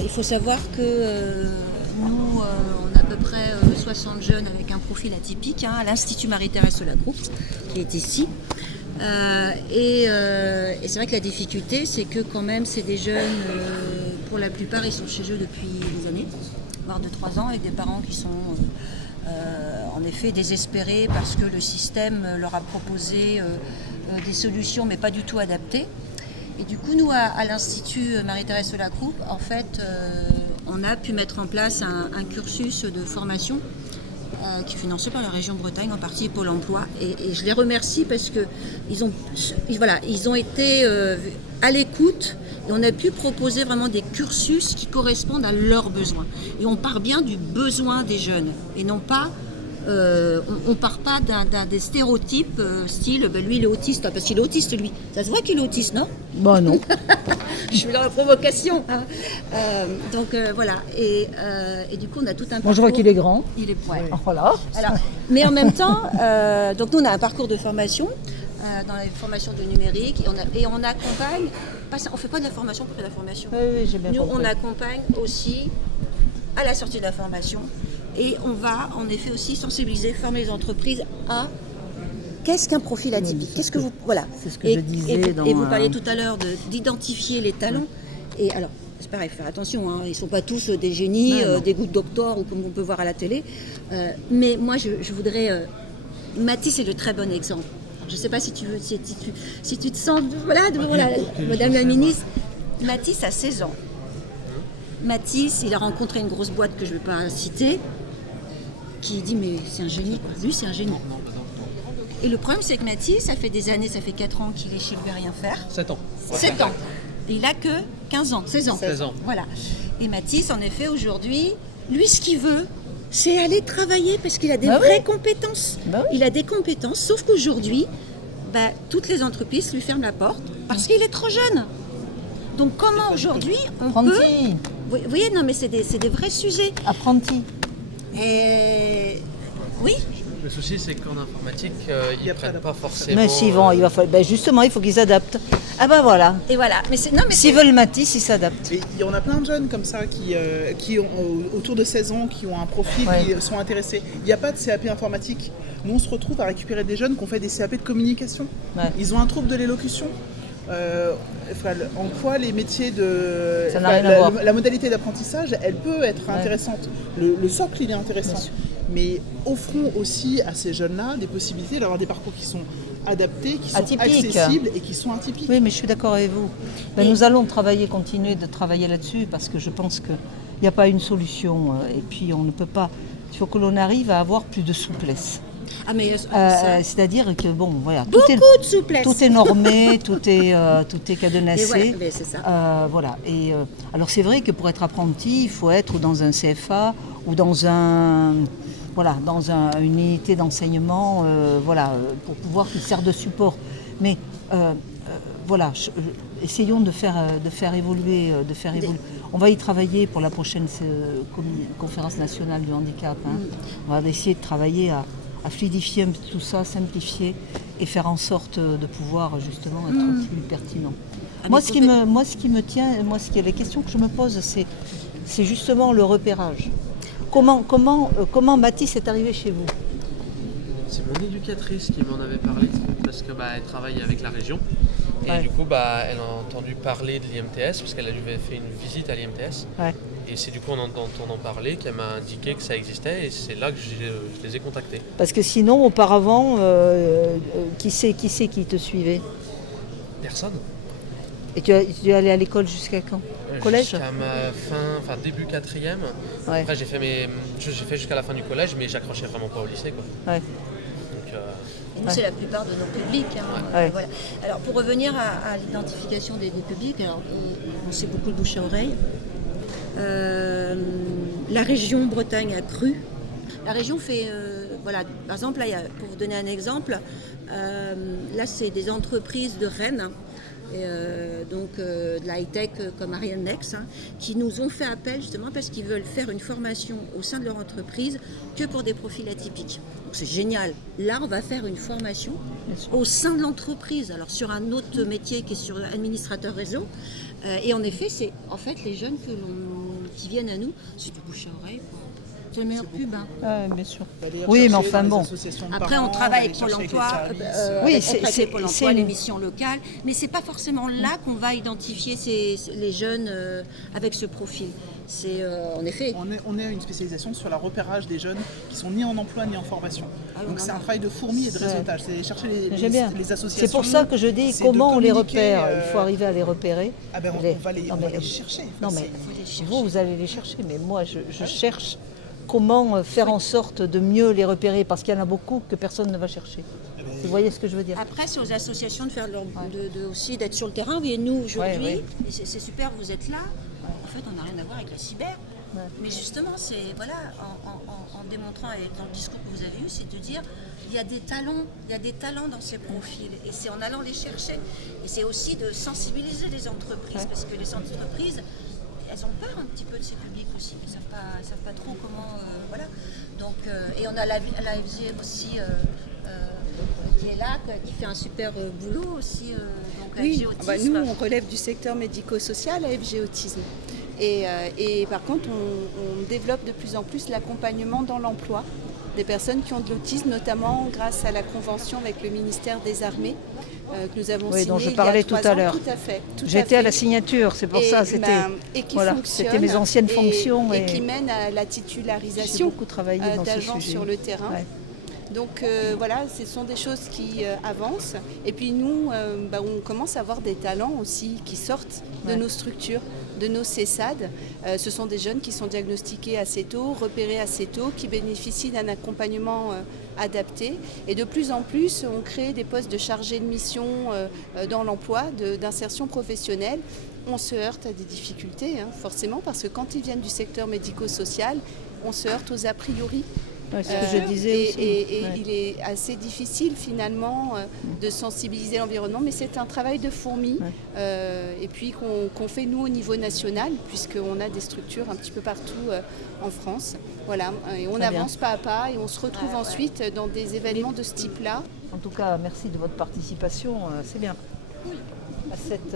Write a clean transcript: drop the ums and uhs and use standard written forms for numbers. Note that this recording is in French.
Il faut savoir que nous, on a à peu près 60 jeunes avec un profil atypique à l'Institut Marie-Thérèse Solacroup, qui est ici. Et c'est vrai que la difficulté, c'est que quand même, c'est des jeunes, pour la plupart, ils sont chez eux depuis des années, voire 2-3 ans, avec des parents qui sont en effet désespérés parce que le système leur a proposé des solutions, mais pas du tout adaptées. Et du coup, nous, à l'Institut Marie-Thérèse Solacroup, en fait, on a pu mettre en place un cursus de formation qui est financé par la région Bretagne, en partie Pôle emploi. Et je les remercie parce qu'ils ont été à l'écoute et on a pu proposer vraiment des cursus qui correspondent à leurs besoins. Et on part bien du besoin des jeunes et non pas... on part pas des stéréotypes style lui il est autiste, parce qu'il est autiste lui. Ça se voit qu'il est autiste, non? Bah non. Je suis dans la provocation. Hein. Donc voilà. Et du coup on a tout un parcours. Moi je vois qu'il est grand. Il est ouais. Voilà. Alors, mais en même temps, donc nous on a un parcours de formation dans la formation du numérique et on accompagne. On fait pas de la formation pour faire de la formation. Oui, j'ai bien Nous compris. on accompagne aussi à la sortie de la formation. Et on va en effet aussi sensibiliser, former les entreprises à qu'est-ce qu'un profil atypique. C'est ce que je disais. Et vous parliez tout à l'heure d'identifier les talents. Et alors, c'est pareil, faire attention, hein, ils ne sont pas tous des génies, des gouttes docteurs ou comme on peut voir à la télé. Mais moi, je voudrais... Mathis est le très bon exemple. Je ne sais pas si tu te sens... Voilà, Madame la ministre. Mathis a 16 ans. Mathis, il a rencontré une grosse boîte que je ne vais pas citer, qui dit mais c'est un génie, quoi. Lui c'est un génie. Et le problème c'est que Mathis, ça fait des années, ça fait 4 ans qu'il est chez lui à rien faire. 7 ans. 7 ans. Et il a que 15 ans, 16 ans. 16 ans. Voilà. Et Mathis, en effet, aujourd'hui, lui ce qu'il veut, c'est aller travailler parce qu'il a des vraies compétences. Bah oui. Il a des compétences, sauf qu'aujourd'hui, toutes les entreprises lui ferment la porte parce qu'il est trop jeune. Donc comment aujourd'hui on peut... Vous voyez, non mais c'est des vrais sujets. Apprenti. Et... Oui. Le souci, c'est qu'en informatique, ils ne prennent pas forcément... Mais s'ils vont, il va falloir... justement, il faut qu'ils s'adaptent. Ah bah voilà. Et voilà. Mais S'ils veulent Mathis, ils s'adaptent. Et il y en a plein de jeunes comme ça qui ont autour de 16 ans, qui ont un profil, qui sont intéressés. Il n'y a pas de CAP informatique. Nous, on se retrouve à récupérer des jeunes qui ont fait des CAP de communication. Ouais. Ils ont un trouble de l'élocution. En quoi les métiers de... La modalité d'apprentissage, elle peut être intéressante. Le socle, il est intéressant. Mais offrons aussi à ces jeunes-là des possibilités d'avoir des parcours qui sont adaptés, qui sont accessibles et qui sont atypiques. Oui, mais je suis d'accord avec vous. Nous allons continuer de travailler là-dessus parce que je pense qu'il n'y a pas une solution. Et puis on ne peut pas... Il faut que l'on arrive à avoir plus de souplesse. C'est-à-dire que beaucoup de souplesse. Tout est normé, tout est cadenassé. C'est ça. Alors c'est vrai que pour être apprenti, il faut être dans un CFA ou dans une unité d'enseignement, pour pouvoir qu'il sert de support. Mais essayons de faire évoluer. On va y travailler pour la prochaine conférence nationale du handicap. On va essayer de travailler à fluidifier un peu tout ça, simplifier et faire en sorte de pouvoir justement être plus pertinent. La question que je me pose, c'est justement le repérage. Comment Mathis est arrivé chez vous? C'est mon éducatrice qui m'en avait parlé parce que elle travaille avec la région et du coup elle a entendu parler de l'IMTS parce qu'elle avait fait une visite à l'IMTS. Et c'est du coup en entendant parler qu'elle m'a indiqué que ça existait et c'est là que je les ai contactés. Parce que sinon, auparavant, qui te suivait? Personne. Et tu es allé à l'école jusqu'à quand? Collège? Jusqu'à ma début 4e. Après j'ai fait jusqu'à la fin du collège mais j'accrochais vraiment pas au lycée, quoi. Et nous, c'est la plupart de nos publics. Voilà. Alors, pour revenir à l'identification des publics, on sait beaucoup le bouche à oreille. La région Bretagne a cru. La région fait, par exemple, là, pour vous donner un exemple, là, c'est des entreprises de Rennes, de la high-tech comme Ariane Next, qui nous ont fait appel justement parce qu'ils veulent faire une formation au sein de leur entreprise que pour des profils atypiques. Donc c'est génial. Là, on va faire une formation au sein de l'entreprise, alors sur un autre métier qui est sur administrateur réseau, Et en effet, c'est en fait les jeunes qui viennent à nous, c'est du bouche à oreille. C'est le meilleur pub. Bien sûr. Oui, mais enfin bon. Après, on travaille avec Pôle emploi, Pôle emploi, les missions locales, mais c'est pas forcément là qu'on va identifier les jeunes avec ce profil. C'est en effet. On est à une spécialisation sur le repérage des jeunes qui sont ni en emploi ni en formation. Donc c'est un travail de fourmi et de réseautage. C'est chercher les associations. C'est pour ça que je dis comment on les repère. Il faut arriver à les repérer. On va les chercher. Non mais vous allez les chercher, mais moi je cherche comment faire en sorte de mieux les repérer, parce qu'il y en a beaucoup que personne ne va chercher. Vous voyez ce que je veux dire? Après, c'est aux associations de faire aussi d'être sur le terrain. Et nous, aujourd'hui, et c'est super, vous êtes là. En fait, on n'a rien à voir avec la cyber. Mais justement, c'est en démontrant, et dans le discours que vous avez eu, c'est de dire il y a des talents dans ces profils. Et c'est en allant les chercher. Et c'est aussi de sensibiliser les entreprises, parce que les entreprises, elles ont peur un petit peu de ces publics aussi, ils ne savent pas trop comment... voilà. Donc, et on a la FG aussi qui est là, qui fait un super boulot aussi. Donc oui, Autisme. Nous on relève du secteur médico-social à FG Autisme. Et par contre, on développe de plus en plus l'accompagnement dans l'emploi des personnes qui ont de l'autisme, notamment grâce à la convention avec le ministère des Armées que nous avons signée dont je parlais tout à l'heure. Tout à fait. J'étais à la signature, c'est pour ça. C'était mes anciennes fonctions. Et qui mène à la titularisation d'agents sur le terrain. Ouais. Donc voilà, ce sont des choses qui avancent. Et puis nous, on commence à avoir des talents aussi qui sortent de nos structures, de nos CESAD. Ce sont des jeunes qui sont diagnostiqués assez tôt, repérés assez tôt, qui bénéficient d'un accompagnement adapté. Et de plus en plus, on crée des postes de chargés de mission dans l'emploi, d'insertion professionnelle. On se heurte à des difficultés, forcément, parce que quand ils viennent du secteur médico-social, on se heurte aux a priori. Ouais, c'est ce que je disais aussi. Il est assez difficile finalement de sensibiliser l'environnement, mais c'est un travail de fourmi et puis qu'on fait nous au niveau national, puisqu'on a des structures un petit peu partout en France. Voilà, et on avance pas à pas et on se retrouve ensuite dans des événements de ce type-là. En tout cas, merci de votre participation, c'est bien. À cette